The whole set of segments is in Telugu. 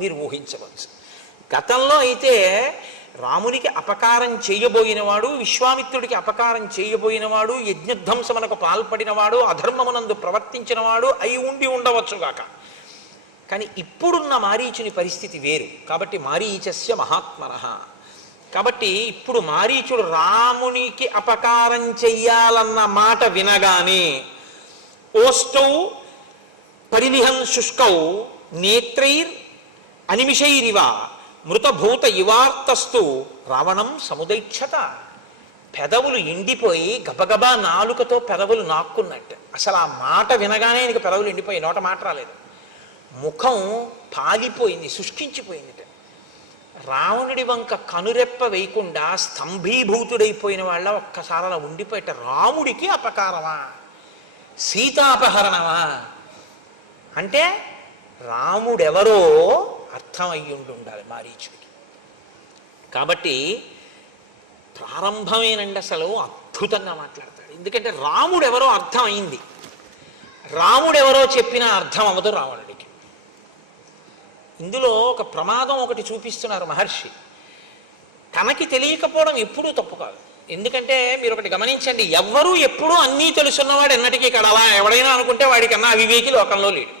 మీరు ఊహించవచ్చు. గతంలో అయితే రామునికి అపకారం చేయబోయినవాడు, విశ్వామిత్రుడికి అపకారం చేయబోయినవాడు, యజ్ఞధ్వంసమునకు పాల్పడినవాడు, అధర్మమునందు ప్రవర్తించినవాడు అయి ఉండి ఉండవచ్చుగాక. కానీ ఇప్పుడున్న మారీచుని పరిస్థితి వేరు. కాబట్టి మారీచస్య మహాత్మనః. కాబట్టి ఇప్పుడు మారీచుడు రామునికి అపకారం చెయ్యాలన్న మాట వినగానే ఓష్టౌ పరినిహం శుష్కౌ నేత్రైర్ అనిమిషైరివ మృతభూత ఇవార్తస్తు రావణం సముదైక్షత. పెదవులు ఎండిపోయి గబగబా నాలుకతో పెదవులు నాక్కున్నట్టు. అసలు ఆ మాట వినగానే ఆయనకు పెదవులు ఎండిపోయి నోట మాట రాలేదు. ముఖం పాలిపోయింది, శుష్కించిపోయింది. రావణుడి వంక కనురెప్ప వేయకుండా స్తంభీభూతుడైపోయిన వాళ్ళ ఒక్కసారి అలా ఉండిపోయేట. రాముడికి అపకారమా, సీతాపహరణమా అంటే రాముడెవరో అర్థమయ్యుండి ఉండాలి మారీచుడికి. కాబట్టి ప్రారంభమేనండి అసలు అద్భుతంగా మాట్లాడతాడు. ఎందుకంటే రాముడెవరో అర్థమైంది. రాముడెవరో చెప్పినా అర్థం అవ్వదు రావణుడికి. ఇందులో ఒక ప్రమాదం ఒకటి చూపిస్తున్నారు మహర్షి. తనకి తెలియకపోవడం ఎప్పుడూ తప్పు కాదు. ఎందుకంటే మీరు ఒకటి గమనించండి, ఎవ్వరూ ఎప్పుడూ అన్నీ తెలుసున్నవాడు ఎన్నటికీ కడలా. ఎవడైనా అనుకుంటే వాడికన్నా అవివేకి లోకంలో లేడు.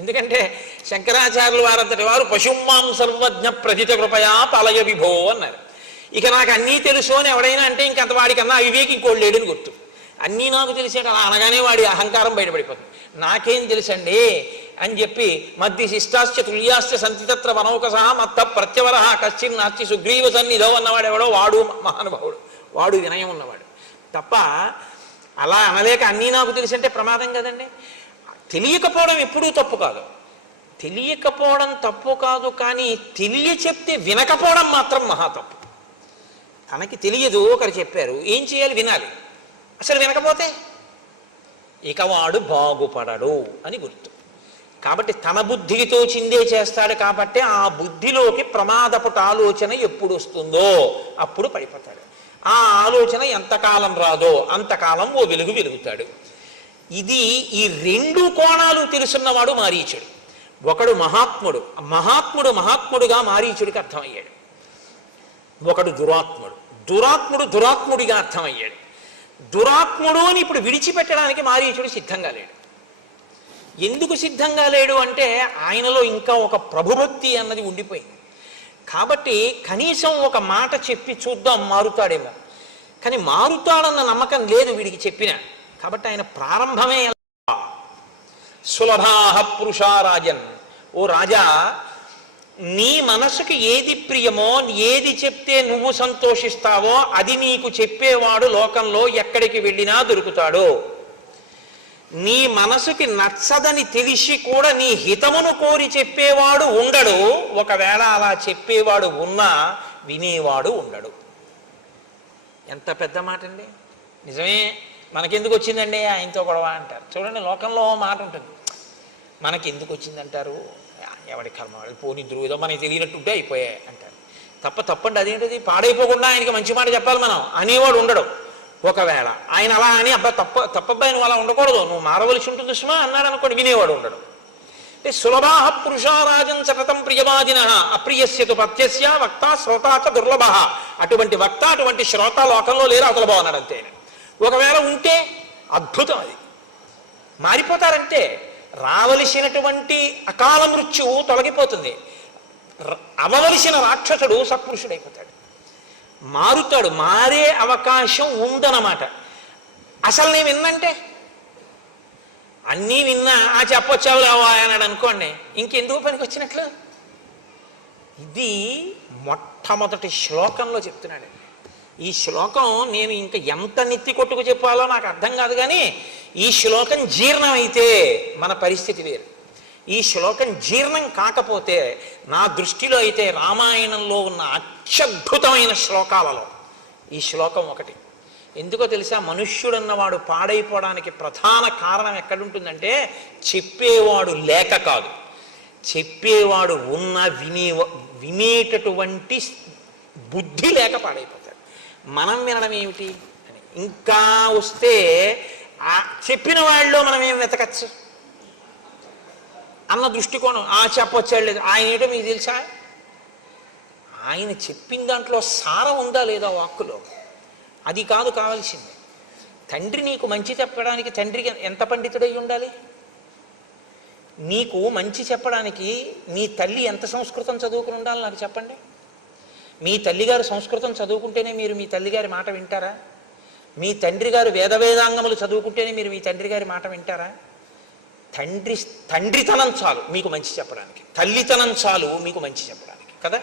ఎందుకంటే శంకరాచార్యులు వారంతటి వారు పశుమాం సర్వజ్ఞ ప్రజిత కృపయా పాలయ విభో అన్నారు. ఇక నాకు అన్నీ తెలుసు అని ఎవడైనా అంటే ఇంకంత వాడికన్నా అవివేకి ఇంకోటి లేడని గుర్తు. అన్నీ నాకు తెలిసేట అలా అనగానే వాడి అహంకారం బయటపడిపోతుంది. నాకేం తెలుసండి అని చెప్పి మధ్య శిష్టాశ్చ తుల్యాశ్చ సంతితత్ర వనౌకసహ మత్త ప్రత్యవర కశ్చిన్నార్చి సుగ్రీవ సన్నిధో అన్నవాడు ఎవడో వాడు మహానుభావుడు, వాడు వినయం ఉన్నవాడు. తప్ప అలా అనలేక అన్నీ నాకు తెలిసి అంటే ప్రమాదం కదండి. తెలియకపోవడం ఎప్పుడూ తప్పు కాదు. తెలియకపోవడం తప్పు కాదు, కానీ చెప్తే వినకపోవడం మాత్రం మహా తప్పు. తనకి తెలియదు, ఒకరు చెప్పారు, ఏం చేయాలి? వినాలి. అసలు వినకపోతే ఇక వాడు బాగుపడడు అని గుర్తు. కాబట్టి తన బుద్ధికి తోచిందే చేస్తాడు. కాబట్టి ఆ బుద్ధిలోకి ప్రమాదపుట ఆలోచన ఎప్పుడు వస్తుందో అప్పుడు పడిపోతాడు. ఆ ఆలోచన ఎంతకాలం రాదో అంతకాలం ఓ వెలుగు వెలుగుతాడు. ఇది ఈ రెండు కోణాలు తెలుసున్నవాడు మారీచుడు. ఒకడు మహాత్ముడు, మహాత్ముడుగా మారీచుడికి అర్థమయ్యాడు. ఒకడు దురాత్ముడిగా అర్థమయ్యాడు. దురాత్ముడు అని ఇప్పుడు విడిచిపెట్టడానికి మారీచుడు సిద్ధంగా లేడు. ఎందుకు సిద్ధంగా లేడు అంటే ఆయనలో ఇంకా ఒక ప్రభుభక్తి అన్నది ఉండిపోయింది. కాబట్టి కనీసం ఒక మాట చెప్పి చూద్దాం మారుతాడేమో. కానీ మారుతాడన్న నమ్మకం లేదు వీడికి చెప్పిన. కాబట్టి ఆయన ప్రారంభమే సులభాః పురుషా రాజన్. ఓ రాజా, నీ మనసుకి ఏది ప్రియమో, ఏది చెప్తే నువ్వు సంతోషిస్తావో అది నీకు చెప్పేవాడు లోకంలో ఎక్కడికి వెళ్ళినా దొరుకుతాడు. నీ మనసుకి నచ్చదని తెలిసి కూడా నీ హితమును కోరి చెప్పేవాడు ఉండడు. ఒకవేళ అలా చెప్పేవాడు ఉన్నా వినేవాడు ఉండడు. ఎంత పెద్ద మాట అండి. నిజమే. మనకెందుకు వచ్చిందండి ఆయనతో గొడవ అంటారు. చూడండి, లోకంలో మాట ఉంటుంది, మనకెందుకు వచ్చిందంటారు, ఎవడి కర్మ వాళ్ళు పోనిద్దరు, ఏదో మనకి తెలియనట్టుంటే అయిపోయాయి అంటారు. తప్పండి. అదేంటిది, పాడైపోకుండా ఆయనకి మంచి మాట చెప్పాలి మనం అనేవాడు ఉండడు. ఒకవేళ ఆయన అలా అని తప్పబ్బాయి నువ్వు అలా ఉండకూడదు, నువ్వు మారవలసి ఉంటుంది సుమా అన్నాడు అనుకోండి, వినేవాడు ఉండడు. అంటే సులభాః పురుషా రాజన్ సతతం ప్రియవాదినః అప్రియస్యతు పత్యస్య వక్త శ్రోతాచ దుర్లభః. అటువంటి వక్త, అటువంటి శ్రోత లోకంలో లేరు, అవతల బాగున్నాడు అంతే. ఒకవేళ ఉంటే అద్భుతం, అది మారిపోతారంటే రావలసినటువంటి అకాల మృత్యువు తొలగిపోతుంది. అవవలసిన రాక్షసుడు సత్పురుషుడైపోతాడు, మారుతాడు. మారే అవకాశం ఉందన్నమాట. అసలు నేను విన్నంటే అన్నీ విన్నా చెప్పొచ్చావు లేవా అన్నాడు అనుకోండి, ఇంకెందుకు పనికి వచ్చినట్లు. ఇది మొట్టమొదటి శ్లోకంలో చెప్తున్నాడు. ఈ శ్లోకం నేను ఇంకా ఎంత నెత్తి కొట్టుకు చెప్పాలో నాకు అర్థం కాదు. కానీ ఈ శ్లోకం జీర్ణమైతే మన పరిస్థితి వేరు. ఈ శ్లోకం జీర్ణం కాకపోతే నా దృష్టిలో అయితే రామాయణంలో ఉన్న అత్యద్భుతమైన శ్లోకాలలో ఈ శ్లోకం ఒకటి. ఎందుకో తెలుసా, మనుష్యుడన్నవాడు పాడైపోవడానికి ప్రధాన కారణం ఎక్కడుంటుందంటే చెప్పేవాడు లేక కాదు, చెప్పేవాడు ఉన్న వినేటటువంటి బుద్ధి లేక పాడైపోతాడు. మనం వినడం ఏమిటి అని ఇంకా వస్తే చెప్పిన వాళ్ళలో మనం ఏం వెతకచ్చు. అన్న దృష్టికోణం. చెప్పొచ్చాడు లేదు, ఆయన ఏంటో మీకు తెలుసా? ఆయన చెప్పిన దాంట్లో సారం ఉందా లేదా వాక్కులో? అది కాదు కావాల్సింది. తండ్రి నీకు మంచి చెప్పడానికి తండ్రికి ఎంత పండితుడై ఉండాలి? నీకు మంచి చెప్పడానికి నీ తల్లి ఎంత సంస్కృతం చదువుకుని ఉండాలి నాకు చెప్పండి. మీ తల్లిగారు సంస్కృతం చదువుకుంటేనే మీరు మీ తల్లిగారి మాట వింటారా? మీ తండ్రి గారు వేదాంగములు చదువుకుంటేనే మీరు మీ తండ్రి గారి మాట వింటారా? తండ్రితనం చాలు మీకు మంచి చెప్పడానికి, తల్లితనం చాలు మీకు మంచి చెప్పడానికి కదా.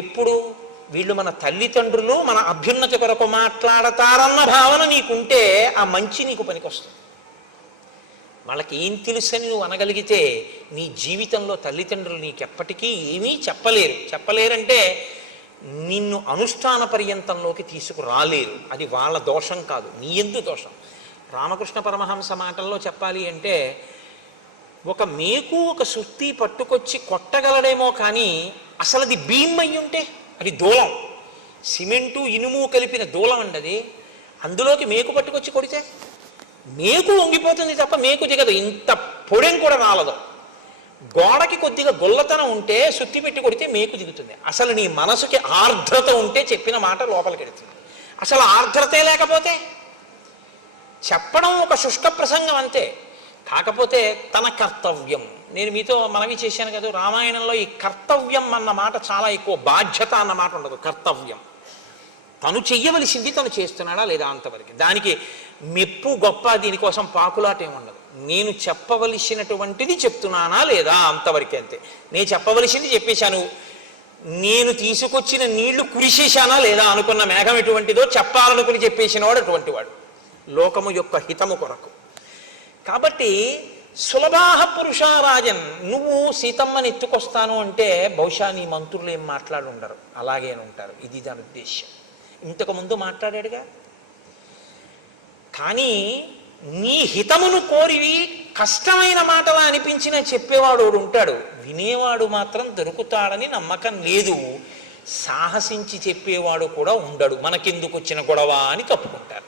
ఎప్పుడు వీళ్ళు మన తల్లిదండ్రులు మన అభ్యున్నతి కొరకు మాట్లాడతారన్న భావన నీకుంటే ఆ మంచి నీకు పనికొస్తుంది. వాళ్ళకి ఏం తెలుసని నువ్వు అనగలిగితే నీ జీవితంలో తల్లిదండ్రులు నీకెప్పటికీ ఏమీ చెప్పలేరంటే నిన్ను అనుష్ఠాన పర్యంతంలోకి తీసుకురాలేరు. అది వాళ్ళ దోషం కాదు, నీ యందు దోషం. రామకృష్ణ పరమహంస మాటల్లో చెప్పాలి అంటే ఒక మేకు ఒక సుత్తి పట్టుకొచ్చి కొట్టగలడేమో కానీ అసలు అది భీమ్ అయ్యి ఉంటే అది దూలం, సిమెంటు ఇనుము కలిపిన దూలం అండి అది. అందులోకి మేకు పట్టుకొచ్చి కొడితే మేకు వంగిపోతుంది తప్ప మేకు దిగదు, ఇంత పొడెం కూడా రాలదు. గోడకి కొద్దిగా గొల్లతనం ఉంటే సుత్తి పెట్టి కొడితే మేకు దిగుతుంది. అసలు నీ మనసుకి ఆర్ద్రత ఉంటే చెప్పిన మాట లోపలికి వెళుతుంది. అసలు ఆర్ద్రతే లేకపోతే చెప్పడం ఒక శుష్క ప్రసంగం అంతే. కాకపోతే తన కర్తవ్యం, నేను మీతో మనవి చేశాను కదా, రామాయణంలో ఈ కర్తవ్యం అన్న మాట చాలా ఎక్కువ, బాధ్యత అన్న మాట ఉండదు. కర్తవ్యం తను చెయ్యవలసింది తను చేస్తున్నాడా లేదా అంతవరకు. దానికి మెప్పు గొప్ప దీనికోసం పాకులాట ఏమి ఉండదు. నేను చెప్పవలసినటువంటిది చెప్తున్నానా లేదా అంతవరకే అంతే. నేను చెప్పవలసింది చెప్పేశాను. నేను తీసుకొచ్చిన నీళ్లు కురిసేశానా లేదా అనుకున్న మేఘం ఎటువంటిదో చెప్పాలనుకుని చెప్పేసినవాడు అటువంటి వాడు లోకము యొక్క హితము కొరకు. కాబట్టి సులభాహ పురుషారాజన్, నువ్వు సీతమ్మని ఎత్తుకొస్తాను అంటే బహుశా నీ మంత్రులు ఏం మాట్లాడి ఉండరు, అలాగే ఉంటారు. ఇది దాని ఉద్దేశ్యం. ఇంతకుముందు మాట్లాడాడుగా. కానీ నీ హితమును కోరివి కష్టమైన మాటలా అనిపించినా చెప్పేవాడు ఉంటాడు, వినేవాడు మాత్రం దొరుకుతాడని నమ్మకం లేదు. సాహసించి చెప్పేవాడు కూడా ఉండడు. మనకెందుకు వచ్చిన గొడవ అని కప్పుకుంటారు.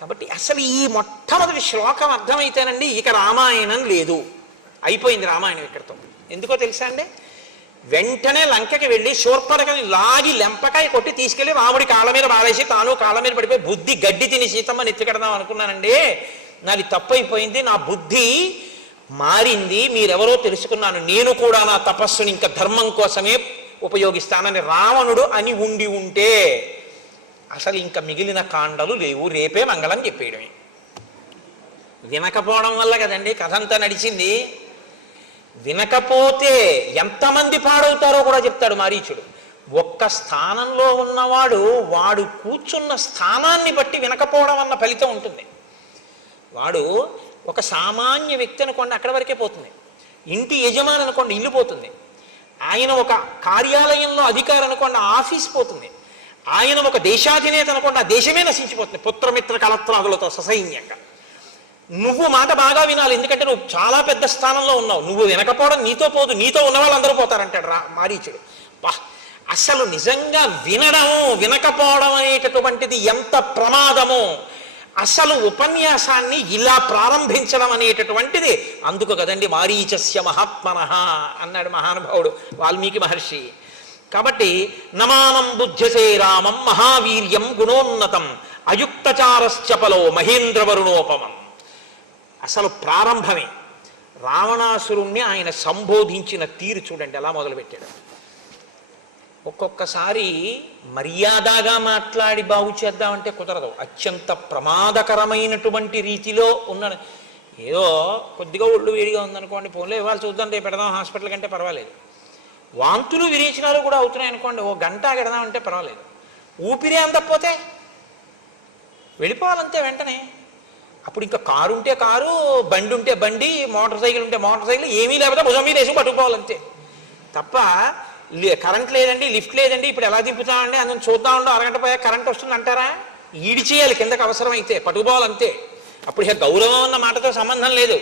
కాబట్టి అసలు ఈ మొట్టమొదటి శ్లోకం అర్థమైతేనండి ఇక రామాయణం లేదు, అయిపోయింది రామాయణం ఇక్కడితో. ఎందుకో తెలుసా అండి, వెంటనే లంకకి వెళ్ళి శూర్పణఖని లాగి లెంపకాయ కొట్టి తీసుకెళ్లి రాముడి కాళ్ళ మీద బాధేసి తాను కాళ్ళ మీద పడిపోయి బుద్ధి గడ్డి తిని సీతమ్మని ఎత్తుకెడదాం అనుకున్నానండి, నాది తప్పైపోయింది, నా బుద్ధి మారింది, మీరెవరో తెలుసుకున్నాను, నేను కూడా నా తపస్సుని ఇంకా ధర్మం కోసమే ఉపయోగిస్తానని రావణుడు అని ఉండి ఉంటే అసలు ఇంకా మిగిలిన కాండలు లేవు, రేపే మంగళం చెప్పేయడమే. వినకపోవడం వల్ల కదండి కథ అంతా నడిచింది. వినకపోతే ఎంతమంది పాడవుతారో కూడా చెప్తాడు మారీచుడు. ఒక్క స్థానంలో ఉన్నవాడు వాడు కూర్చున్న స్థానాన్ని బట్టి వినకపోవడం అన్న ఫలితం ఉంటుంది. వాడు ఒక సామాన్య వ్యక్తి అనుకోండి, అక్కడి వరకే పోతుంది. ఇంటి యజమాని అనుకోండి, ఇల్లు పోతుంది. ఆయన ఒక కార్యాలయంలో అధికారి అనుకోండి, ఆఫీస్ పోతుంది. ఆయన ఒక దేశాధినేత అనుకోండి, ఆ దేశమే నశించిపోతుంది పుత్రమిత్ర కలత్రాదులతో ససైన్యంగా. నువ్వు మాట బాగా వినాలి, ఎందుకంటే నువ్వు చాలా పెద్ద స్థానంలో ఉన్నావు. నువ్వు వినకపోవడం నీతో పోదు, నీతో ఉన్న వాళ్ళు అందరూ పోతారంటాడు మారీచుడు. అసలు నిజంగా వినడము వినకపోవడం అనేటటువంటిది ఎంత ప్రమాదమో, అసలు ఉపన్యాసాన్ని ఇలా ప్రారంభించడం అనేటటువంటిది. అందుకు కదండి మారీచస్య మహాత్మనః అన్నాడు మహానుభావుడు వాల్మీకి మహర్షి. కాబట్టి నమానం బుద్ధ్యసే రామం మహావీర్యం గుణోన్నతం అయుక్తచారశ్చపలో మహేంద్రవరుణోపమం. అసలు ప్రారంభమే రావణాసురుణ్ణి ఆయన సంబోధించిన తీరు చూడండి ఎలా మొదలుపెట్టాడు. ఒక్కొక్కసారి మర్యాదగా మాట్లాడి బాగు చేద్దామంటే కుదరదు, అత్యంత ప్రమాదకరమైనటువంటి రీతిలో ఉన్న. ఏదో కొద్దిగా ఒళ్ళు వేడిగా ఉందనుకోండి, పోన్లే ఇవాళ చూద్దాం రేపు పెడదాం హాస్పిటల్ కంటే పర్వాలేదు. వాంతులు విరేచనాలు కూడా అవుతున్నాయి అనుకోండి, ఓ గంట పెడదామంటే పర్వాలేదు. ఊపిరి అందకపోతే వెళ్ళిపోవాలంతే వెంటనే. అప్పుడు ఇంకా కారు ఉంటే కారు, బండి ఉంటే బండి, మోటార్ సైకిల్ ఉంటే మోటార్ సైకిల్, ఏమీ లేకపోతే భుజం మీద వేసి పట్టుకుపోవాలంతే తప్ప కరెంట్ లేదండి, లిఫ్ట్ లేదండి, ఇప్పుడు ఎలా దింపుతామండి, అందులో చూద్దామండి, అరగంట పోయా కరెంట్ వస్తుంది అంటారా? ఈడి చేయాలి కిందకు అవసరమైతే, పట్టుకుపోవాలంతే. అప్పుడు ఇక గౌరవం అన్న మాటతో సంబంధం లేదు.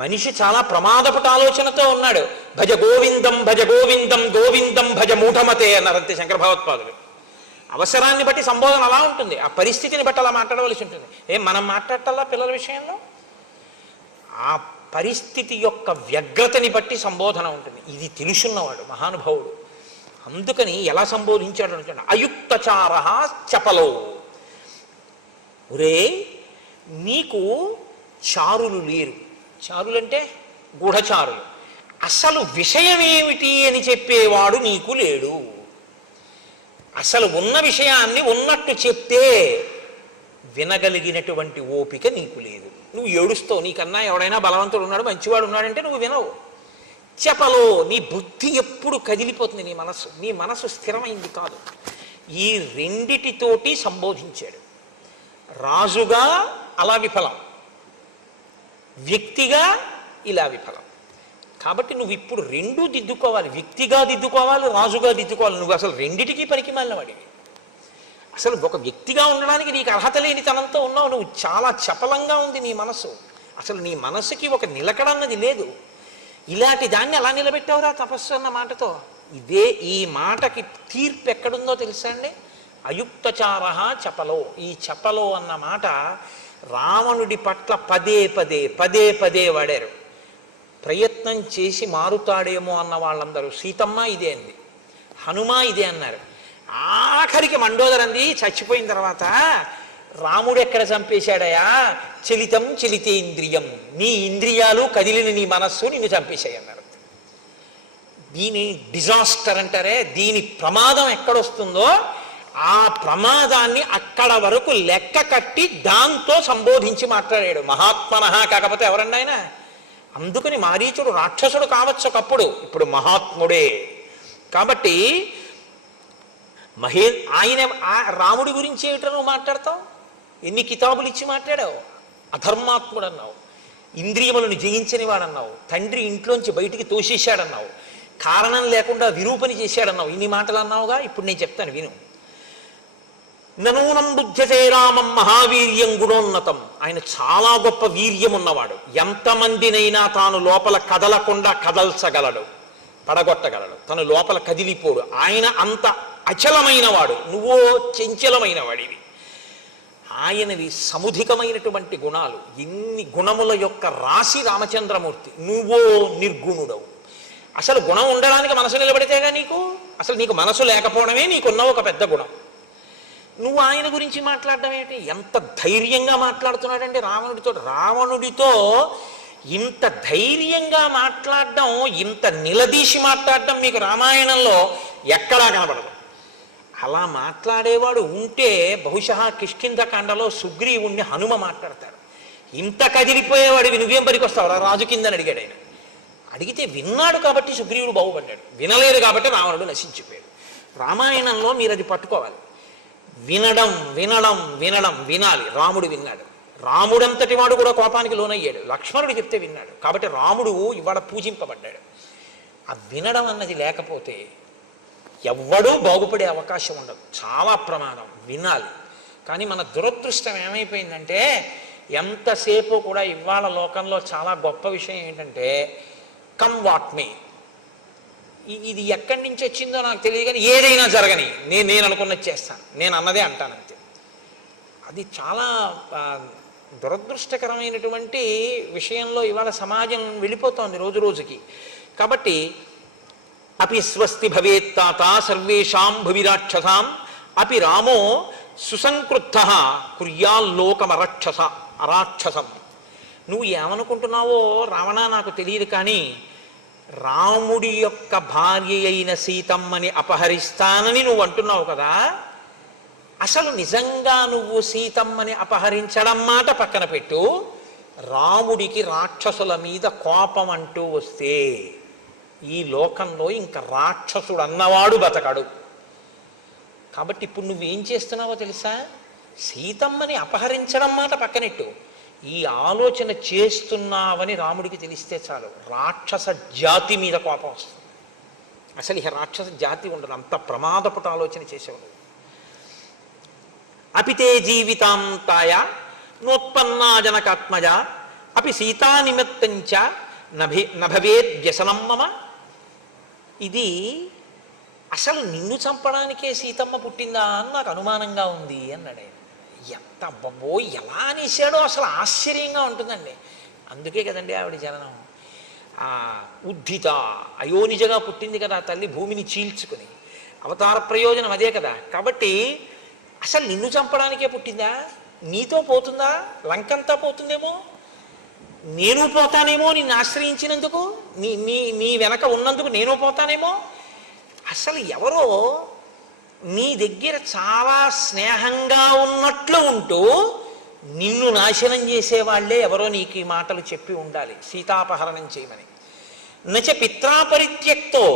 మనిషి చాలా ప్రమాదపుట ఆలోచనతో ఉన్నాడు. భజ గోవిందం భజ గోవిందం గోవిందం భజ మూఢమతే అన్నారు అంతే శంకర భగవత్పాదులు. అవసరాన్ని బట్టి సంబోధన అలా ఉంటుంది, ఆ పరిస్థితిని బట్టి అలా మాట్లాడవలసి ఉంటుంది. మనం మాట్లాడటల్లా పిల్లల విషయంలో ఆ పరిస్థితి యొక్క వ్యగ్రతని బట్టి సంబోధన ఉంటుంది. ఇది తెలుసున్నవాడు మహానుభావుడు. అందుకని ఎలా సంబోధించాడు అంటే, అయుక్తచార చపలో. ఒరే, నీకు చారులు లేరు. చారులంటే గూఢచారులు. అసలు విషయం ఏమిటి అని చెప్పేవాడు నీకు లేడు. అసలు ఉన్న విషయాన్ని ఉన్నట్టు చెప్తే వినగలిగినటువంటి ఓపిక నీకు లేదు. నువ్వు ఏడుస్తావు. నీకన్నా ఎవడైనా బలవంతుడు ఉన్నాడు, మంచివాడు ఉన్నాడంటే నువ్వు వినవు. చెప్పలో నీ బుద్ధి ఎప్పుడు కదిలిపోతుంది. నీ మనసు స్థిరమైంది కాదు. ఈ రెండిటితోటి సంబోధించాడు. రాజుగా అలా విఫలం, వ్యక్తిగా ఇలా విఫలం. కాబట్టి నువ్వు ఇప్పుడు రెండూ దిద్దుకోవాలి. వ్యక్తిగా దిద్దుకోవాలి, రాజుగా దిద్దుకోవాలి. నువ్వు అసలు రెండిటికీ పనికి మాలినవాడివి. అసలు ఒక వ్యక్తిగా ఉండడానికి నీకు అర్హత లేని తనంతో ఉన్నావు. నువ్వు చాలా చపలంగా ఉంది నీ మనసు. అసలు నీ మనసుకి ఒక నిలకడ అన్నది లేదు. ఇలాంటి దాన్ని అలా నిలబెట్టావురా తపస్సు అన్న మాటతో. ఈ మాటకి తీర్పు ఎక్కడుందో తెలుసా అండి? అయుక్తచార చపలో. ఈ చపలో అన్న మాట రావణుడి పట్ల పదే పదే వాడారు. ప్రయత్నం చేసి మారుతాడేమో అన్న వాళ్ళందరూ సీతమ్మ ఇదే అంది, హనుమ ఇదే అన్నారు. ఆఖరికి మండోదరంది చచ్చిపోయిన తర్వాత, రాముడు ఎక్కడ చంపేశాడయా? చలితం చలితేంద్రియం. నీ ఇంద్రియాలు కదిలిన నీ మనస్సు నిన్ను చంపేశాయి అన్నారు. దీని డిజాస్టర్ అంటారే, దీని ప్రమాదం ఎక్కడొస్తుందో ఆ ప్రమాదాన్ని అక్కడ వరకు లెక్క కట్టి దాంతో సంబోధించి మాట్లాడాడు. మహాత్మనః కాకపోతే ఎవరండి ఆయన? అందుకని మారీచుడు రాక్షసుడు కావచ్చు ఒకప్పుడు, ఇప్పుడు మహాత్ముడే. కాబట్టి ఆయన రాముడి గురించి ఏమిటో నువ్వు మాట్లాడతావు? ఎన్ని కితాబులు ఇచ్చి మాట్లాడావు? అధర్మాత్ముడు అన్నావు, ఇంద్రియములను జయించని వాడన్నావు, తండ్రి ఇంట్లోంచి బయటికి తోసేశాడన్నావు, కారణం లేకుండా విరూపని చేశాడన్నావు. ఇన్ని మాటలు అన్నావుగా. ఇప్పుడు నేను చెప్తాను విను. ననూనం బుద్ధ్యతే రామం మహావీర్యం గుణోన్నతం. ఆయన చాలా గొప్ప వీర్యం ఉన్నవాడు. ఎంతమందినైనా తాను లోపల కదలకుండా కదల్చగలడు, పడగొట్టగలడు. తను లోపల కదిలిపోడు. ఆయన అంత అచలమైన వాడు, నువ్వో చంచలమైన వాడివి. ఆయనవి సముధికమైనటువంటి గుణాలు. ఎన్ని గుణముల యొక్క రాశి రామచంద్రమూర్తి. నువ్వో నిర్గుణుడవు. అసలు గుణం ఉండడానికి మనసు నిలబడితేగా నీకు. అసలు నీకు మనసు లేకపోవడమే నీకున్న ఒక పెద్ద గుణం. నువ్వు ఆయన గురించి మాట్లాడడం ఏంటి? ఎంత ధైర్యంగా మాట్లాడుతున్నాడండి రావణుడితో. రావణుడితో ఇంత ధైర్యంగా మాట్లాడడం, ఇంత నిలదీసి మాట్లాడడం మీకు రామాయణంలో ఎక్కడా కనబడదు. అలా మాట్లాడేవాడు ఉంటే బహుశా కిష్కింధకాండలో సుగ్రీవుణ్ణి హనుమ మాట్లాడతాడు. ఇంత కదిలిపోయేవాడివి నువ్వేం పనికొస్తావు రాజు కిందని అడిగాడు ఆయన. అడిగితే విన్నాడు కాబట్టి సుగ్రీవుడు బాగుపడ్డాడు, వినలేదు కాబట్టి రావణుడు నశించిపోయాడు. రామాయణంలో మీరు అది పట్టుకోవాలి. వినడం వినడం వినడం వినాలి. రాముడు విన్నాడు. రాముడంతటి వాడు కూడా కోపానికి లోనయ్యాడు. లక్ష్మణుడు చెప్తే విన్నాడు. కాబట్టి రాముడు ఇవాళ పూజింపబడ్డాడు. ఆ వినడం అన్నది లేకపోతే ఎవ్వడూ బాగుపడే అవకాశం ఉండదు. చాలా ప్రమాదం. వినాలి. కానీ మన దురదృష్టం ఏమైపోయిందంటే, ఎంతసేపు కూడా ఇవాళ లోకంలో చాలా గొప్ప విషయం ఏంటంటే, కమ్ వాట్ మే. ఇది ఎక్కడి నుంచి వచ్చిందో నాకు తెలియదు, కానీ ఏదైనా జరగని నేను అనుకున్నది చేస్తాను, నేను అన్నదే అంటానంతే. అది చాలా దురదృష్టకరమైనటువంటి విషయంలో ఇవాళ సమాజం వెళ్ళిపోతోంది రోజు రోజుకి. కాబట్టి అపి స్వస్తి భవేత్తాత సర్వేషాం భువిరాక్షసాం అపి రామో సుసంకృద్ధ అరాక్షసం. నువ్వు ఏమనుకుంటున్నావో రావణ నాకు తెలియదు, కానీ రాముడి యొక్క భార్య అయిన సీతమ్మని అపహరిస్తానని నువ్వు అంటున్నావు కదా. అసలు నిజంగా నువ్వు సీతమ్మని అపహరించడం మాట పక్కన పెట్టు. రాముడికి రాక్షసుల మీద కోపం అంటూ వస్తే ఈ లోకంలో ఇంకా రాక్షసుడు అన్నవాడు బతకడు. కాబట్టి ఇప్పుడు నువ్వేం చేస్తున్నావో తెలుసా? సీతమ్మని అపహరించడం మాట పక్కనెట్టు, ఈ ఆలోచన చేస్తున్నావని రాముడికి తెలిస్తే చాలు, రాక్షస జాతి మీద కోపం వస్తుంది. అసలు ఇక రాక్షస జాతి ఉండదు. అంత ప్రమాదపుట ఆలోచన చేసేవాడు. అపితే జీవితాంతాయ నోత్పన్నా జనకాత్మజ అపి సీతా నిమిత్తంచ నభవేద్ వ్యసనం మమ. ఇది అసలు నిన్ను చంపడానికే సీతమ్మ పుట్టిందా అని నాకు అనుమానంగా ఉంది అన్నాడు ఆయన. ఎంత అబ్బో ఎలా అనేసాడో అసలు ఆశ్చర్యంగా ఉంటుందండి. అందుకే కదండి ఆవిడ జననం. ఆ ఉద్ధిత అయోనిజగా పుట్టింది కదా తల్లి, భూమిని చీల్చుకుని. అవతార ప్రయోజనం అదే కదా. కాబట్టి అసలు నిన్ను చంపడానికే పుట్టిందా? నీతో పోతుందా? లంకంతా పోతుందేమో, నేను పోతానేమో నిన్ను ఆశ్రయించినందుకు, నీ నీ నీ వెనక ఉన్నందుకు నేను పోతానేమో. అసలు ఎవరో నీ దగ్గర చాలా స్నేహంగా ఉన్నట్లు ఉంటూ నిన్ను నాశనం చేసేవాళ్లే ఎవరో నీకు ఈ మాటలు చెప్పి ఉండాలి, సీతాపహరణం చేయమని. నచ పిత్రాపరిత్యక్తో